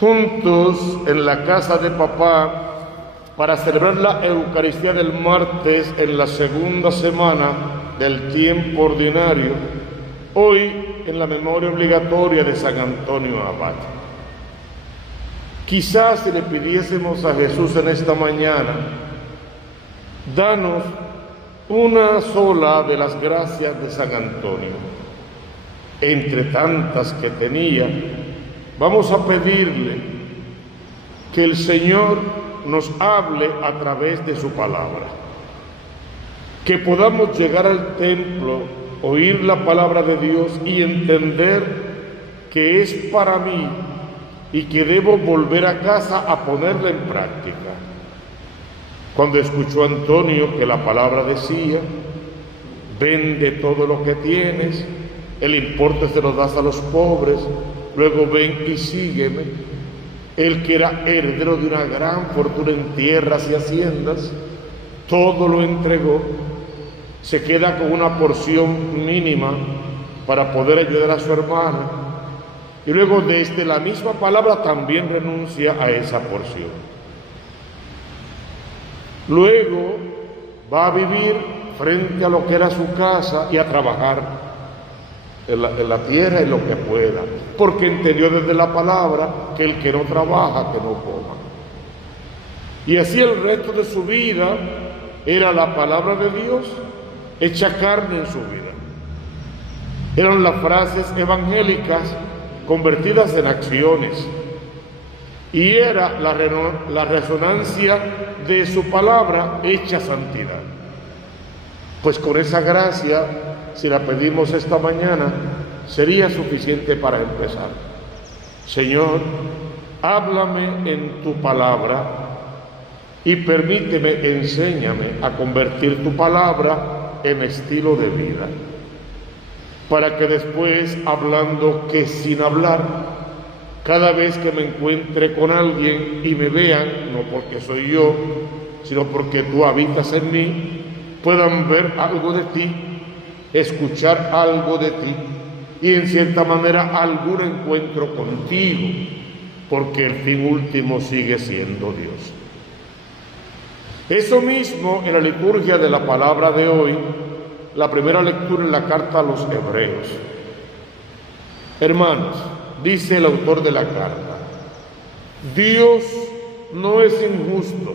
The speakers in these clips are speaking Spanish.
juntos en la casa de papá para celebrar la Eucaristía del martes en la segunda semana del tiempo ordinario, hoy en la memoria obligatoria de San Antonio Abad. Quizás si le pidiésemos a Jesús en esta mañana, danos una sola de las gracias de San Antonio, entre tantas que tenía, vamos a pedirle que el Señor nos hable a través de su palabra, que podamos llegar al templo, oír la palabra de Dios y entender que es para mí y que debo volver a casa a ponerla en práctica. Cuando escuchó Antonio que la palabra decía, vende todo lo que tienes, el importe se lo das a los pobres, luego ven y sígueme. Él, que era heredero de una gran fortuna en tierras y haciendas, todo lo entregó, se queda con una porción mínima para poder ayudar a su hermana, y luego desde la misma palabra también renuncia a esa porción. Luego va a vivir frente a lo que era su casa y a trabajar en la tierra en lo que pueda, porque entendió desde la palabra que el que no trabaja, que no coma. Y así el resto de su vida era la palabra de Dios hecha carne en su vida. Eran las frases evangélicas convertidas en acciones, y era la resonancia de su palabra hecha santidad. Pues con esa gracia, si la pedimos esta mañana, sería suficiente para empezar. Señor, háblame en tu palabra y permíteme, enséñame a convertir tu palabra en estilo de vida, para que después, hablando que sin hablar, cada vez que me encuentre con alguien y me vean, no porque soy yo, sino porque tú habitas en mí, puedan ver algo de ti, escuchar algo de ti y en cierta manera algún encuentro contigo, porque el fin último sigue siendo Dios. Eso mismo en la liturgia de la palabra de hoy, la primera lectura en la carta a los Hebreos. Hermanos, dice el autor de la carta, Dios no es injusto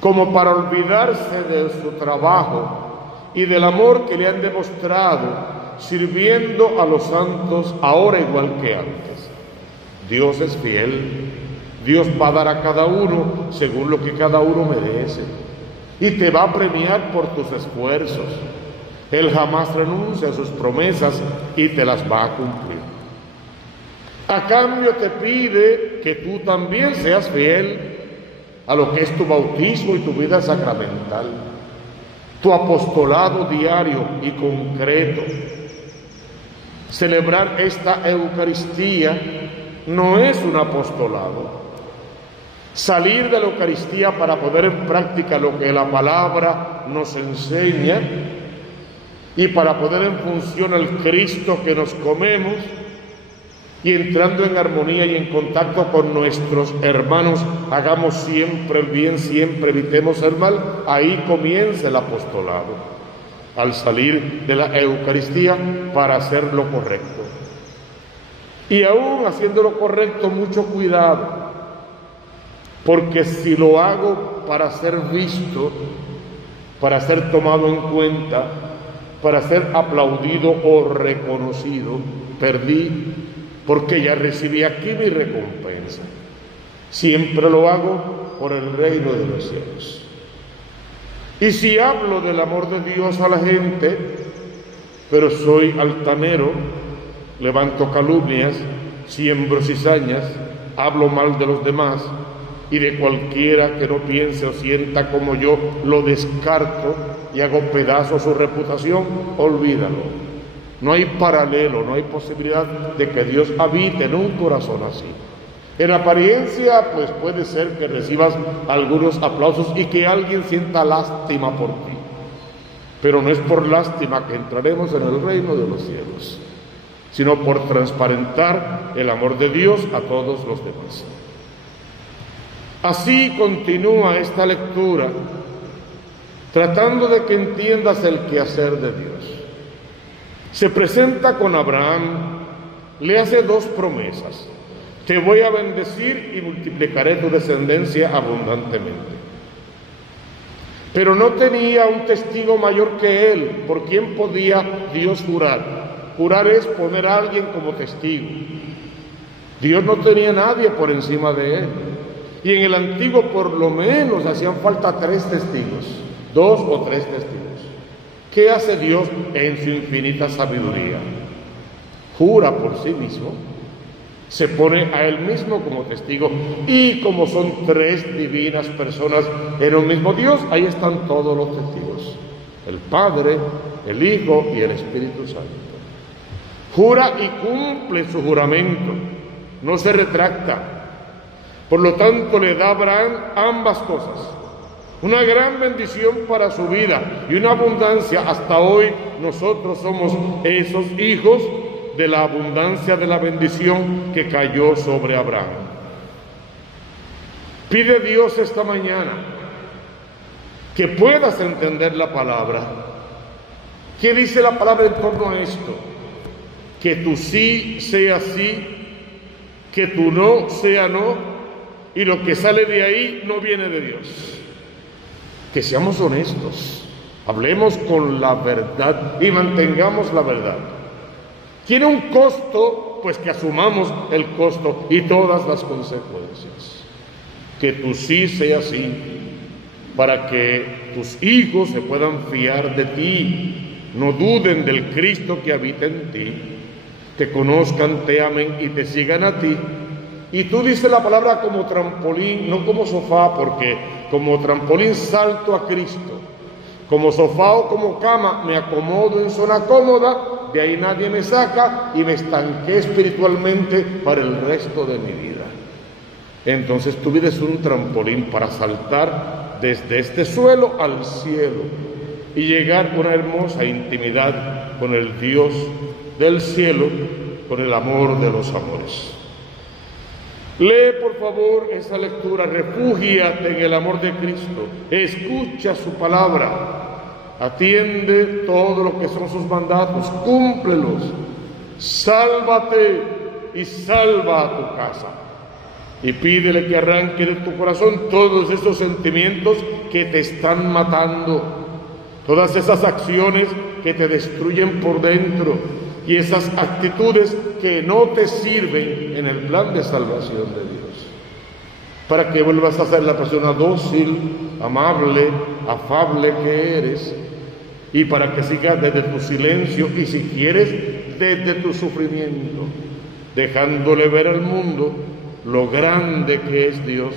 como para olvidarse de su trabajo y del amor que le han demostrado sirviendo a los santos ahora igual que antes. Dios es fiel, Dios va a dar a cada uno según lo que cada uno merece y te va a premiar por tus esfuerzos. Él jamás renuncia a sus promesas y te las va a cumplir. A cambio te pide que tú también seas fiel a lo que es tu bautismo y tu vida sacramental, tu apostolado diario y concreto. Celebrar esta Eucaristía no es un apostolado. Salir de la Eucaristía para poner en práctica lo que la palabra nos enseña y para poner en función al Cristo que nos comemos, y entrando en armonía y en contacto con nuestros hermanos, hagamos siempre el bien, siempre evitemos el mal. Ahí comienza el apostolado, al salir de la Eucaristía para hacer lo correcto. Y aún haciendo lo correcto, mucho cuidado, porque si lo hago para ser visto, para ser tomado en cuenta, para ser aplaudido o reconocido, perdí, porque ya recibí aquí mi recompensa. Siempre lo hago por el reino de los cielos. Y si hablo del amor de Dios a la gente, pero soy altanero, levanto calumnias, siembro cizañas, hablo mal de los demás, y de cualquiera que no piense o sienta como yo, lo descarto y hago pedazos su reputación, olvídalo. No hay paralelo, no hay posibilidad de que Dios habite en un corazón así. En apariencia, pues puede ser que recibas algunos aplausos y que alguien sienta lástima por ti. Pero no es por lástima que entraremos en el reino de los cielos, sino por transparentar el amor de Dios a todos los demás. Así continúa esta lectura, tratando de que entiendas el quehacer de Dios. Se presenta con Abraham, le hace dos promesas: te voy a bendecir y multiplicaré tu descendencia abundantemente. Pero no tenía un testigo mayor que él, por quien podía Dios jurar. Jurar es poner a alguien como testigo. Dios no tenía nadie por encima de él. Y en el antiguo por lo menos hacían falta 3 testigos, 2 o 3 testigos. ¿Qué hace Dios en su infinita sabiduría? Jura por sí mismo, se pone a él mismo como testigo, y como son 3 divinas personas en un mismo Dios, ahí están todos los testigos: el Padre, el Hijo y el Espíritu Santo. Jura y cumple su juramento, no se retracta. Por lo tanto, le da a Abraham ambas cosas: una gran bendición para su vida y una abundancia. Hasta hoy nosotros somos esos hijos de la abundancia de la bendición que cayó sobre Abraham. Pide Dios esta mañana que puedas entender la palabra. ¿Qué dice la palabra en torno a esto? Que tu sí sea sí, que tu no sea no, y lo que sale de ahí no viene de Dios. Que seamos honestos, hablemos con la verdad y mantengamos la verdad. ¿Tiene un costo? Pues que asumamos el costo y todas las consecuencias. Que tu sí sea sí, para que tus hijos se puedan fiar de ti, no duden del Cristo que habita en ti, te conozcan, te amen y te sigan a ti. Y tú dices la palabra como trampolín, no como sofá, porque como trampolín salto a Cristo. Como sofá o como cama me acomodo en zona cómoda, de ahí nadie me saca y me estanqué espiritualmente para el resto de mi vida. Entonces tu vida es un trampolín para saltar desde este suelo al cielo y llegar a una hermosa intimidad con el Dios del cielo, con el amor de los amores. Lee por favor esa lectura, refúgiate en el amor de Cristo, escucha su palabra, atiende todo lo que son sus mandatos, cúmplelos, sálvate y salva a tu casa. Y pídele que arranque de tu corazón todos esos sentimientos que te están matando, todas esas acciones que te destruyen por dentro y esas actitudes que no te sirven en el plan de salvación de Dios, para que vuelvas a ser la persona dócil, amable, afable que eres, y para que sigas desde tu silencio y, si quieres, desde tu sufrimiento, dejándole ver al mundo lo grande que es Dios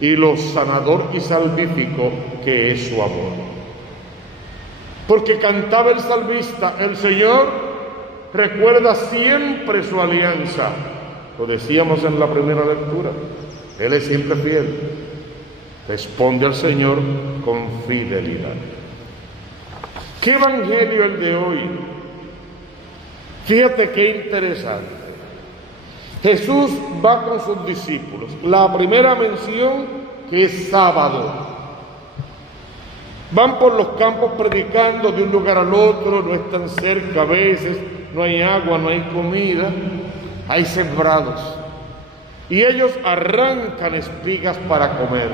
y lo sanador y salvífico que es su amor. Porque cantaba el salmista: el Señor recuerda siempre su alianza. Lo decíamos en la primera lectura, Él es siempre fiel. Responde al Señor con fidelidad. ¿Qué evangelio el de hoy? Fíjate qué interesante. Jesús va con sus discípulos. La primera mención, que es sábado. Van por los campos predicando de un lugar al otro, no están cerca a veces, no hay agua, no hay comida, hay sembrados. Y ellos arrancan espigas para comer.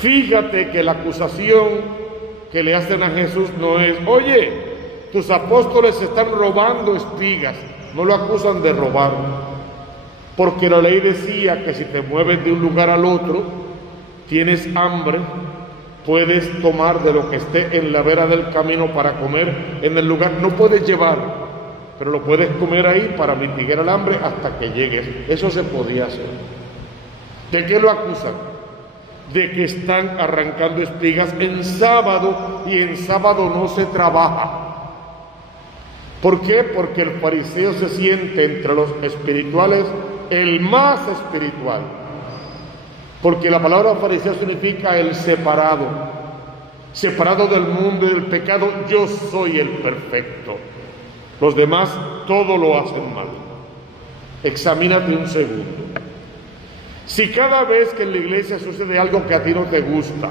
Fíjate que la acusación que le hacen a Jesús no es: oye, tus apóstoles están robando espigas. No lo acusan de robar, porque la ley decía que si te mueves de un lugar al otro, tienes hambre, puedes tomar de lo que esté en la vera del camino para comer en el lugar. No puedes llevar, pero lo puedes comer ahí para mitigar el hambre hasta que llegues. Eso se podía hacer. ¿De qué lo acusan? De que están arrancando espigas en sábado, y en sábado no se trabaja. ¿Por qué? Porque el fariseo se siente entre los espirituales el más espiritual. Porque la palabra fariseo significa el separado, separado del mundo y del pecado. Yo soy el perfecto. Los demás todo lo hacen mal. Examínate un segundo. Si cada vez que en la iglesia sucede algo que a ti no te gusta,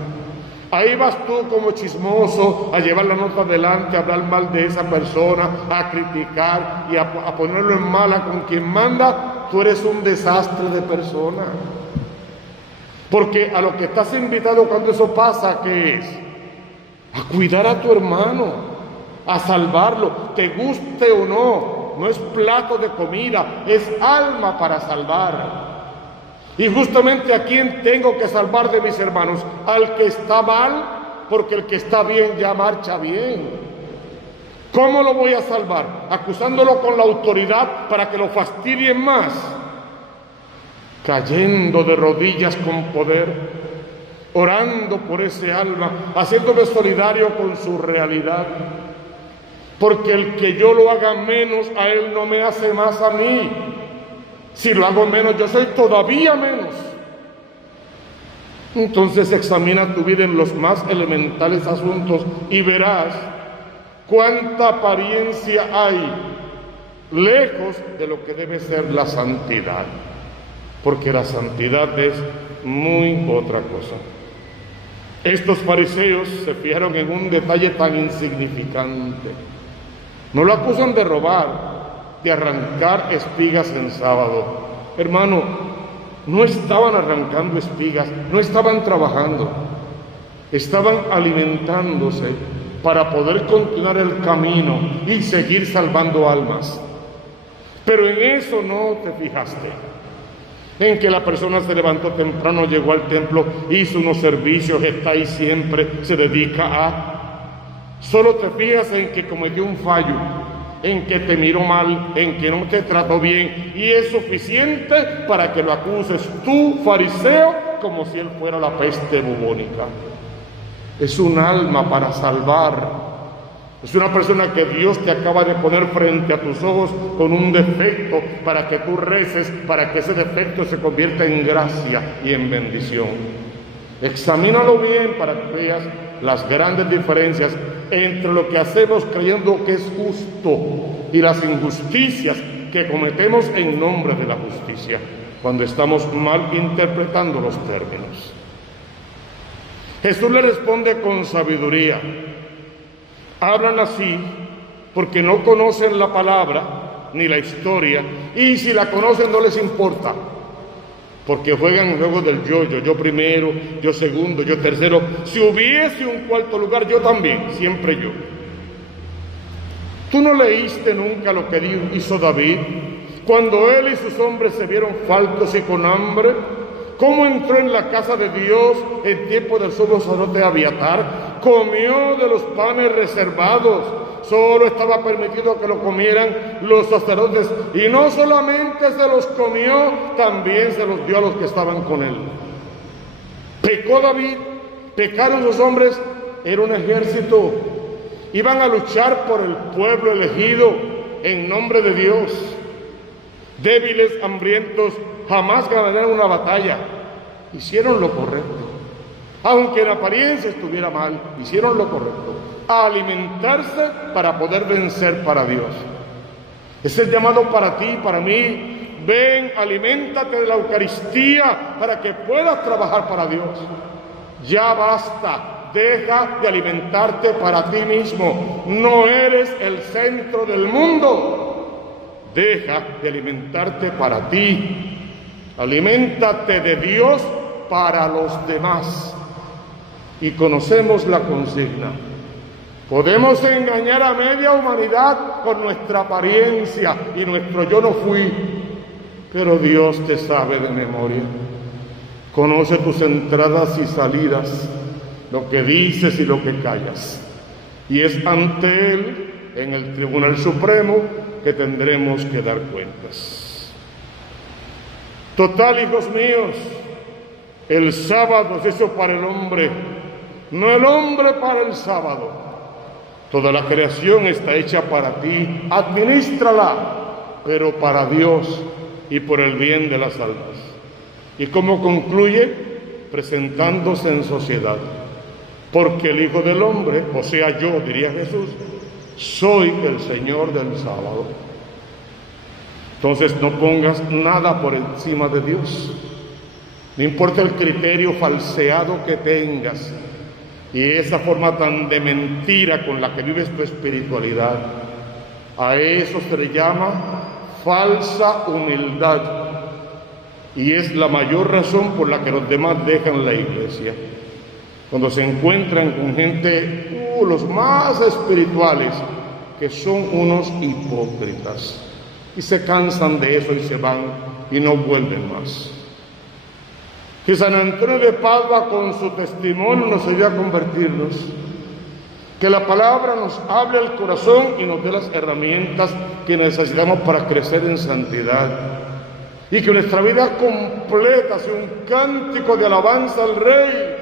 ahí vas tú como chismoso a llevar la nota adelante, a hablar mal de esa persona, a criticar y a ponerlo en mala con quien manda, tú eres un desastre de persona. Porque a lo que estás invitado cuando eso pasa, ¿qué es? A cuidar a tu hermano, a salvarlo, te guste o no. No es plato de comida, es alma para salvar. Y justamente a quién tengo que salvar de mis hermanos, al que está mal, porque el que está bien ya marcha bien. ¿Cómo lo voy a salvar? Acusándolo con la autoridad para que lo fastidien más, cayendo de rodillas con poder, orando por ese alma, haciéndome solidario con su realidad, porque el que yo lo haga menos a él no me hace más a mí. Si lo hago menos, yo soy todavía menos. Entonces examina tu vida en los más elementales asuntos y verás cuánta apariencia hay lejos de lo que debe ser la santidad, porque la santidad es muy otra cosa. Estos fariseos se fijaron en un detalle tan insignificante. No lo acusan de robar, de arrancar espigas en sábado. Hermano, no estaban arrancando espigas, no estaban trabajando, estaban alimentándose para poder continuar el camino y seguir salvando almas. Pero en eso no te fijaste, en que la persona se levantó temprano, llegó al templo, hizo unos servicios, está ahí siempre, se dedica a... Solo te fijas en que cometió un fallo, en que te miró mal, en que no te trató bien, y es suficiente para que lo acuses tú, fariseo, como si él fuera la peste bubónica. Es un alma para salvar. Es una persona que Dios te acaba de poner frente a tus ojos con un defecto para que tú reces, para que ese defecto se convierta en gracia y en bendición. Examínalo bien para que veas las grandes diferencias entre lo que hacemos creyendo que es justo y las injusticias que cometemos en nombre de la justicia, cuando estamos mal interpretando los términos. Jesús le responde con sabiduría. Hablan así porque no conocen la palabra ni la historia, y si la conocen no les importa, porque juegan juegos del yo primero, yo segundo, yo tercero. Si hubiese un cuarto lugar, yo también, siempre yo. ¿Tú no leíste nunca lo que hizo David cuando él y sus hombres se vieron faltos y con hambre? ¿Cómo entró en la casa de Dios en tiempo del sumo sacerdote Abiatar? Comió de los panes reservados. Solo estaba permitido que lo comieran los sacerdotes, y no solamente se los comió, también se los dio a los que estaban con él. Pecó David, pecaron sus hombres, era un ejército, iban a luchar por el pueblo elegido en nombre de Dios. Débiles, hambrientos, jamás ganaron una batalla. Hicieron lo correcto, aunque en apariencia estuviera mal, hicieron lo correcto, a alimentarse para poder vencer para Dios. Es el llamado para ti, para mí. Ven, aliméntate de la Eucaristía para que puedas trabajar para Dios. Ya basta, deja de alimentarte para ti mismo. No eres el centro del mundo. Deja de alimentarte para ti. Aliméntate de Dios para los demás. Y conocemos la consigna. Podemos engañar a media humanidad con nuestra apariencia y nuestro yo no fui, pero Dios te sabe de memoria. Conoce tus entradas y salidas, lo que dices y lo que callas. Y es ante Él, en el Tribunal Supremo, que tendremos que dar cuentas. Total, hijos míos, el sábado es hecho para el hombre, no el hombre para el sábado. Toda la creación está hecha para ti, adminístrala, pero para Dios y por el bien de las almas. ¿Y cómo concluye? Presentándose en sociedad. Porque el Hijo del Hombre, o sea yo, diría Jesús, soy el Señor del sábado. Entonces no pongas nada por encima de Dios. No importa el criterio falseado que tengas y esa forma tan de mentira con la que vives tu espiritualidad. A eso se le llama falsa humildad. Y es la mayor razón por la que los demás dejan la iglesia. Cuando se encuentran con gente, los más espirituales, que son unos hipócritas. Y se cansan de eso y se van y no vuelven más. Que San Antonio de Padua con su testimonio nos ayude a convertirnos. Que la palabra nos hable al corazón y nos dé las herramientas que necesitamos para crecer en santidad. Y que nuestra vida completa sea un cántico de alabanza al Rey.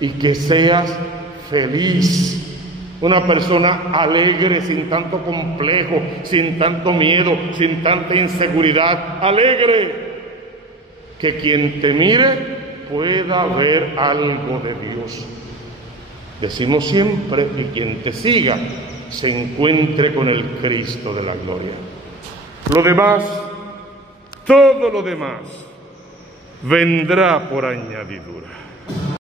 Y que seas feliz, una persona alegre, sin tanto complejo, sin tanto miedo, sin tanta inseguridad, alegre. Que quien te mire pueda ver algo de Dios. Decimos siempre que quien te siga se encuentre con el Cristo de la gloria. Lo demás, todo lo demás, vendrá por añadidura.